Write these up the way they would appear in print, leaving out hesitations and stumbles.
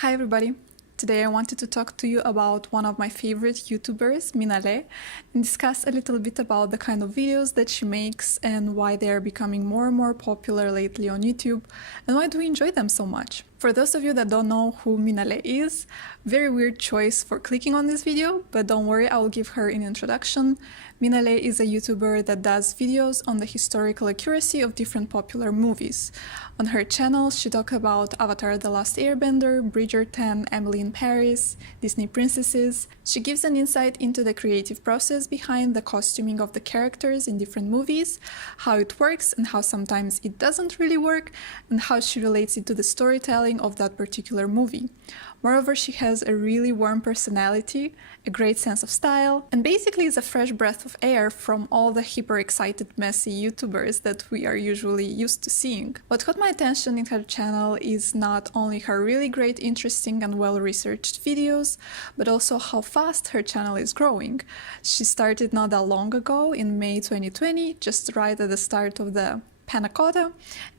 Hi everybody! Today I wanted to talk to you about one of my favorite YouTubers, Mina, and discuss a little bit about the kind of videos that she makes and why they are becoming more and more popular lately on YouTube, and why do we enjoy them so much. For those of you that don't know who Mina is, very weird choice for clicking on this video, but don't worry, I will give her an introduction. Mina is a YouTuber that does videos on the historical accuracy of different popular movies. On her channel, she talks about Avatar: The Last Airbender, Bridgerton, Emily in Paris, Disney princesses. She gives an insight into the creative process behind the costuming of the characters in different movies, how it works and how sometimes it doesn't really work, and how she relates it to the storytelling of that particular movie. Moreover, she has a really warm personality, a great sense of style, and basically is a fresh breath of air from all the hyper-excited, messy YouTubers that we are usually used to seeing. What caught my attention in her channel is not only her really great, interesting and well-researched videos, but also how fast her channel is growing. She started not that long ago, in May 2020, just right at the start of the Panacota,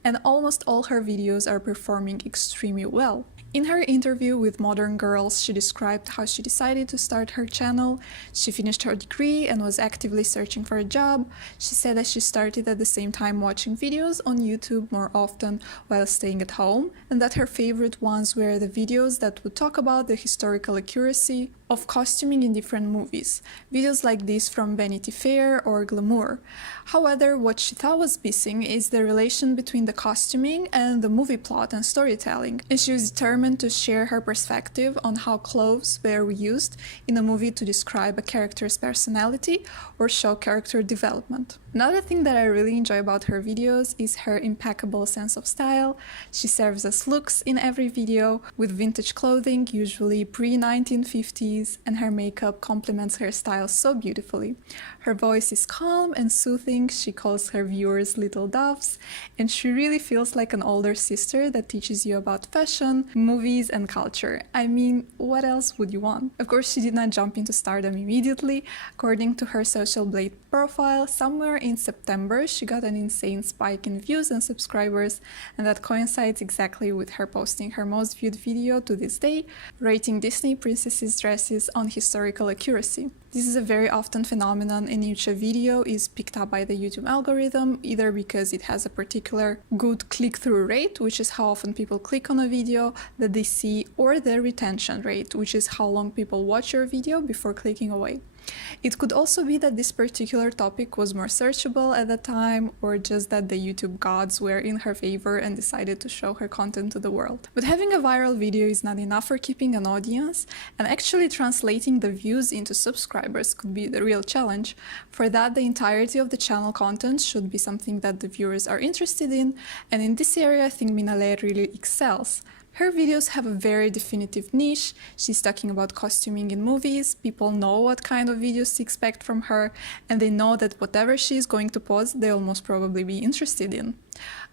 and almost all her videos are performing extremely well. In her interview with Modern Girls, she described how she decided to start her channel. She finished her degree and was actively searching for a job. She said that she started at the same time watching videos on YouTube more often while staying at home, and that her favorite ones were the videos that would talk about the historical accuracy of costuming in different movies, videos like this from Vanity Fair or Glamour. However, what she thought was missing is the relation between the costuming and the movie plot and storytelling, and she was determined to share her perspective on how clothes were used in a movie to describe a character's personality or show character development. Another thing that I really enjoy about her videos is her impeccable sense of style. She serves as looks in every video with vintage clothing, usually pre-1950s, and her makeup complements her style so beautifully. Her voice is calm and soothing, she calls her viewers little doves, and she really feels like an older sister that teaches you about fashion, movies and culture. I mean, what else would you want? Of course, she did not jump into stardom immediately. According to her Social Blade profile, somewhere in September she got an insane spike in views and subscribers, and that coincides exactly with her posting her most viewed video to this day, rating Disney princesses' dresses on historical accuracy. This is a very often phenomenon in which a video is picked up by the YouTube algorithm, either because it has a particular good click-through rate, which is how often people click on a video that they see, or the retention rate, which is how long people watch your video before clicking away. It could also be that this particular topic was more searchable at the time, or just that the YouTube gods were in her favor and decided to show her content to the world. But having a viral video is not enough for keeping an audience, and actually translating the views into subscribers could be the real challenge. For that, the entirety of the channel content should be something that the viewers are interested in, and in this area I think Mina really excels. Her videos have a very definitive niche. She's talking about costuming in movies, people know what kind of videos to expect from her, and they know that whatever she's going to post, they'll most probably be interested in.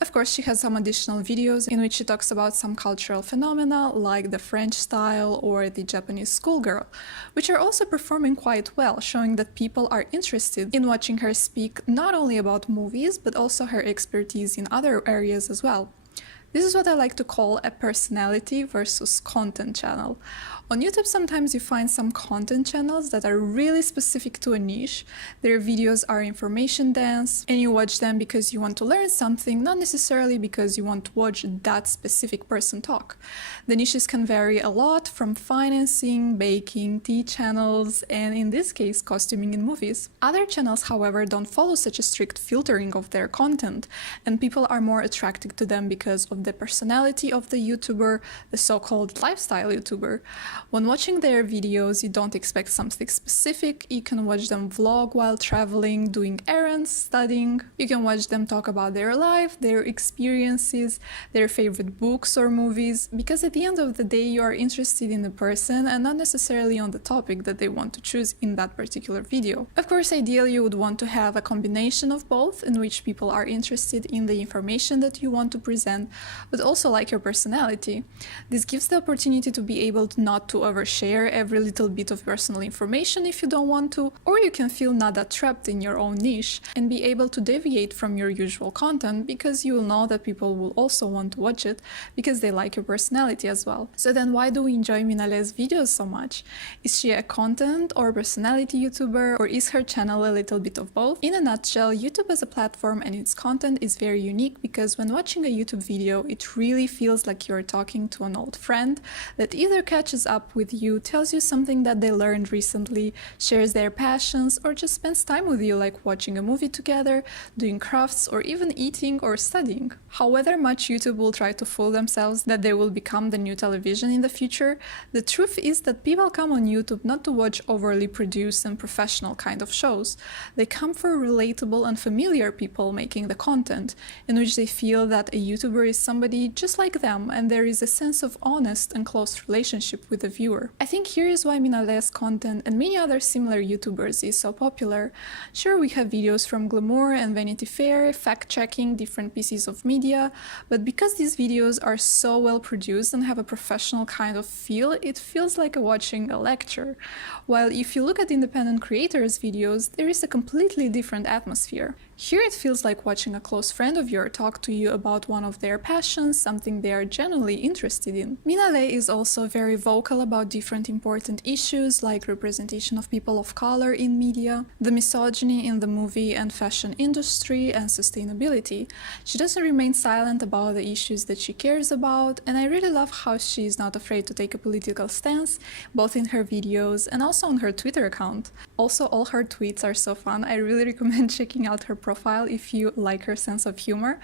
Of course, she has some additional videos in which she talks about some cultural phenomena like the French style or the Japanese schoolgirl, which are also performing quite well, showing that people are interested in watching her speak not only about movies, but also her expertise in other areas as well. This is what I like to call a personality versus content channel. On YouTube, sometimes you find some content channels that are really specific to a niche. Their videos are information dense, and you watch them because you want to learn something, not necessarily because you want to watch that specific person talk. The niches can vary a lot, from financing, baking, tea channels, and in this case, costuming in movies. Other channels, however, don't follow such a strict filtering of their content, and people are more attracted to them because of the personality of the YouTuber, the so-called lifestyle YouTuber. When watching their videos, you don't expect something specific. You can watch them vlog while traveling, doing errands, studying. You can watch them talk about their life, their experiences, their favorite books or movies, because at the end of the day, you are interested in the person and not necessarily on the topic that they want to choose in that particular video. Of course, ideally, you would want to have a combination of both, in which people are interested in the information that you want to present, but also like your personality. This gives the opportunity to be able to not to overshare every little bit of personal information if you don't want to, or you can feel not that trapped in your own niche and be able to deviate from your usual content because you will know that people will also want to watch it because they like your personality as well. So then why do we enjoy Minale's videos so much? Is she a content or personality YouTuber, or is her channel a little bit of both? In a nutshell, YouTube as a platform and its content is very unique because when watching a YouTube video, it really feels like you're talking to an old friend that either catches up with you, tells you something that they learned recently, shares their passions, or just spends time with you, like watching a movie together, doing crafts, or even eating or studying. However much YouTube will try to fool themselves that they will become the new television in the future, the truth is that people come on YouTube not to watch overly produced and professional kind of shows. They come for relatable and familiar people making the content, in which they feel that a YouTuber is somebody just like them and there is a sense of honest and close relationship with the viewer. I think here is why Minale's content and many other similar YouTubers is so popular. Sure, we have videos from Glamour and Vanity Fair, fact-checking different pieces of media, but because these videos are so well produced and have a professional kind of feel, it feels like watching a lecture. While if you look at independent creators' videos, there is a completely different atmosphere. Here it feels like watching a close friend of yours talk to you about one of their passions, something they are genuinely interested in. Minale is also very vocal about different important issues like representation of people of color in media, the misogyny in the movie and fashion industry, and sustainability. She doesn't remain silent about the issues that she cares about, and I really love how she is not afraid to take a political stance, both in her videos and also on her Twitter account. Also, all her tweets are so fun. I really recommend checking out her profile if you like her sense of humor,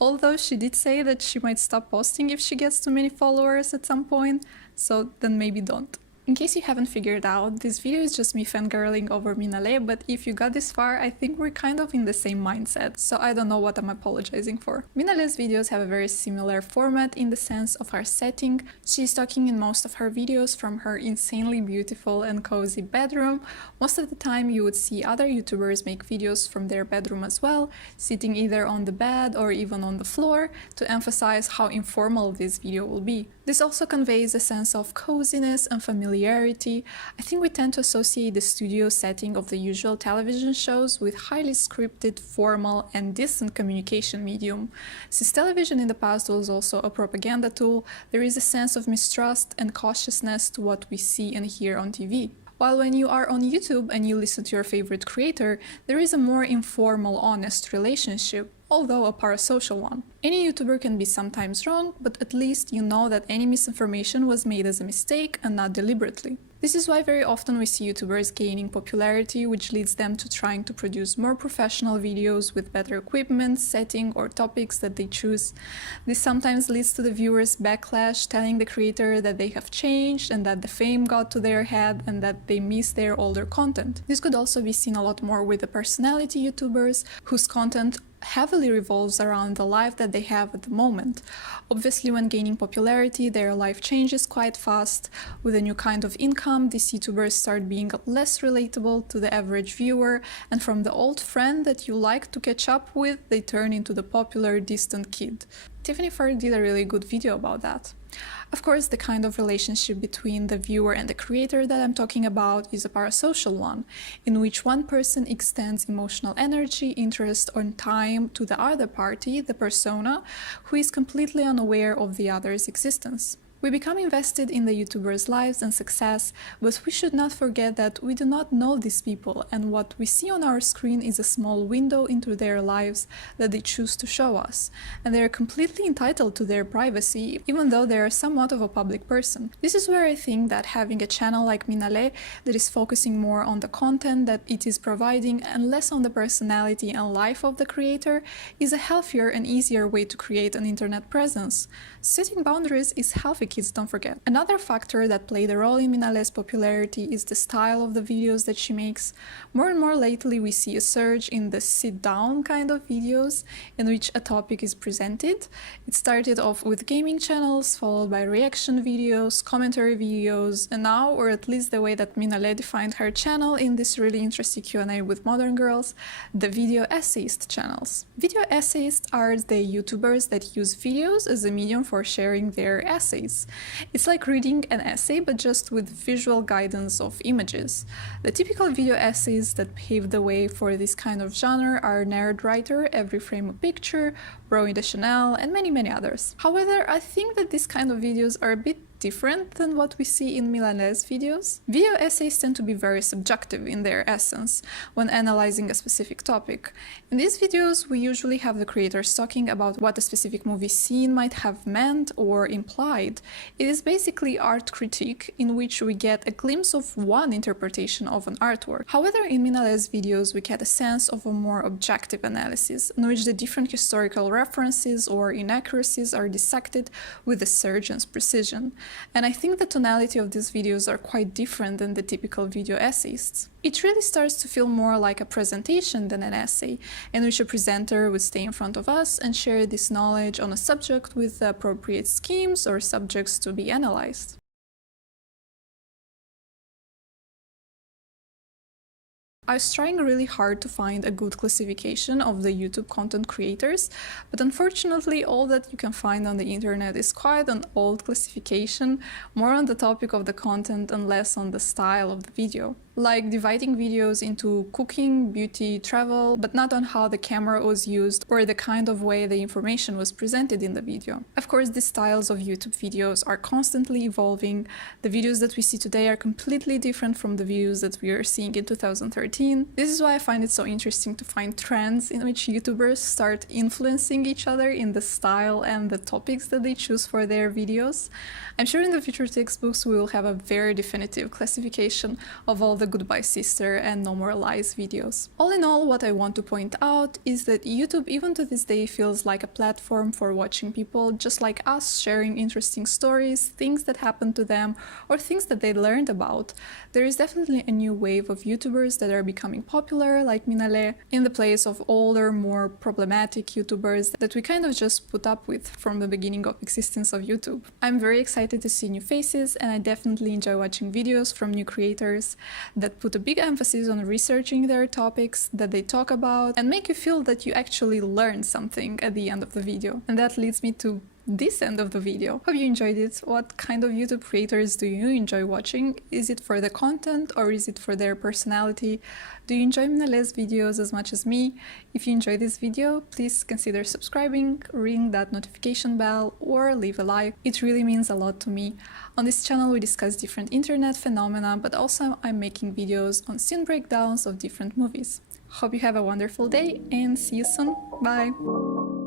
although she did say that she might stop posting if she gets too many followers at some point, so then maybe don't. In case you haven't figured out, this video is just me fangirling over Minale, but if you got this far, I think we're kind of in the same mindset, so I don't know what I'm apologizing for. Minale's videos have a very similar format in the sense of her setting. She's talking in most of her videos from her insanely beautiful and cozy bedroom. Most of the time you would see other YouTubers make videos from their bedroom as well, sitting either on the bed or even on the floor, to emphasize how informal this video will be. This also conveys a sense of coziness and familiarity. I think we tend to associate the studio setting of the usual television shows with highly scripted, formal, and distant communication medium. Since television in the past was also a propaganda tool, there is a sense of mistrust and cautiousness to what we see and hear on TV. While when you are on YouTube and you listen to your favorite creator, there is a more informal, honest relationship, although a parasocial one. Any YouTuber can be sometimes wrong, but at least you know that any misinformation was made as a mistake and not deliberately. This is why very often we see YouTubers gaining popularity, which leads them to trying to produce more professional videos with better equipment, setting, or topics that they choose. This sometimes leads to the viewers' backlash, telling the creator that they have changed and that the fame got to their head and that they miss their older content. This could also be seen a lot more with the personality YouTubers, whose content heavily revolves around the life that they have at the moment. Obviously, when gaining popularity, their life changes quite fast. With a new kind of income, these YouTubers start being less relatable to the average viewer, and from the old friend that you like to catch up with, they turn into the popular distant kid. Tiffany Ford did a really good video about that. Of course, the kind of relationship between the viewer and the creator that I'm talking about is a parasocial one, in which one person extends emotional energy, interest, or time to the other party, the persona, who is completely unaware of the other's existence. We become invested in the YouTubers' lives and success, but we should not forget that we do not know these people, and what we see on our screen is a small window into their lives that they choose to show us, and they are completely entitled to their privacy, even though they are somewhat of a public person. This is where I think that having a channel like Minale that is focusing more on the content that it is providing and less on the personality and life of the creator is a healthier and easier way to create an internet presence. Setting boundaries is healthy kids don't forget. Another factor that played a role in Minale's popularity is the style of the videos that she makes. More and more lately we see a surge in the sit-down kind of videos in which a topic is presented. It started off with gaming channels, followed by reaction videos, commentary videos, and now, or at least the way that Minale defined her channel in this really interesting Q&A with modern girls, the video essayist channels. Video essayists are the YouTubers that use videos as a medium for sharing their essays. It's like reading an essay, but just with visual guidance of images. The typical video essays that paved the way for this kind of genre are Nerd Writer, Every Frame a Picture, Bro in the Chanel, and many others. However, I think that these kind of videos are a bit different than what we see in Milane's videos. Video essays tend to be very subjective in their essence when analyzing a specific topic. In these videos, we usually have the creators talking about what a specific movie scene might have meant or implied. It is basically art critique in which we get a glimpse of one interpretation of an artwork. However, in Minale's videos, we get a sense of a more objective analysis in which the different historical references or inaccuracies are dissected with a surgeon's precision. And I think the tonality of these videos are quite different than the typical video essayists. It really starts to feel more like a presentation than an essay, in which a presenter would stay in front of us and share this knowledge on a subject with the appropriate schemes or subjects to be analyzed. I was trying really hard to find a good classification of the YouTube content creators, but unfortunately all that you can find on the internet is quite an old classification, more on the topic of the content and less on the style of the video. Like dividing videos into cooking, beauty, travel, but not on how the camera was used or the kind of way the information was presented in the video. Of course, the styles of YouTube videos are constantly evolving. The videos that we see today are completely different from the videos that we are seeing in 2013. This is why I find it so interesting to find trends in which YouTubers start influencing each other in the style and the topics that they choose for their videos. I'm sure in the future textbooks we will have a very definitive classification of all the Goodbye Sister and No More Lies videos. All in all, what I want to point out is that YouTube even to this day feels like a platform for watching people just like us sharing interesting stories, things that happened to them, or things that they learned about. There is definitely a new wave of YouTubers that are becoming popular, like Minale, in the place of older, more problematic YouTubers that we kind of just put up with from the beginning of existence of YouTube. I'm very excited to see new faces, and I definitely enjoy watching videos from new creators that put a big emphasis on researching their topics that they talk about and make you feel that you actually learned something at the end of the video. And that leads me to this end of the video. Hope you enjoyed it. What kind of YouTube creators do you enjoy watching? Is it for the content or is it for their personality? Do you enjoy Minale's videos as much as me? If you enjoyed this video, please consider subscribing, ring that notification bell, or leave a like. It really means a lot to me. On this channel we discuss different internet phenomena, but also I'm making videos on scene breakdowns of different movies. Hope you have a wonderful day and see you soon. Bye!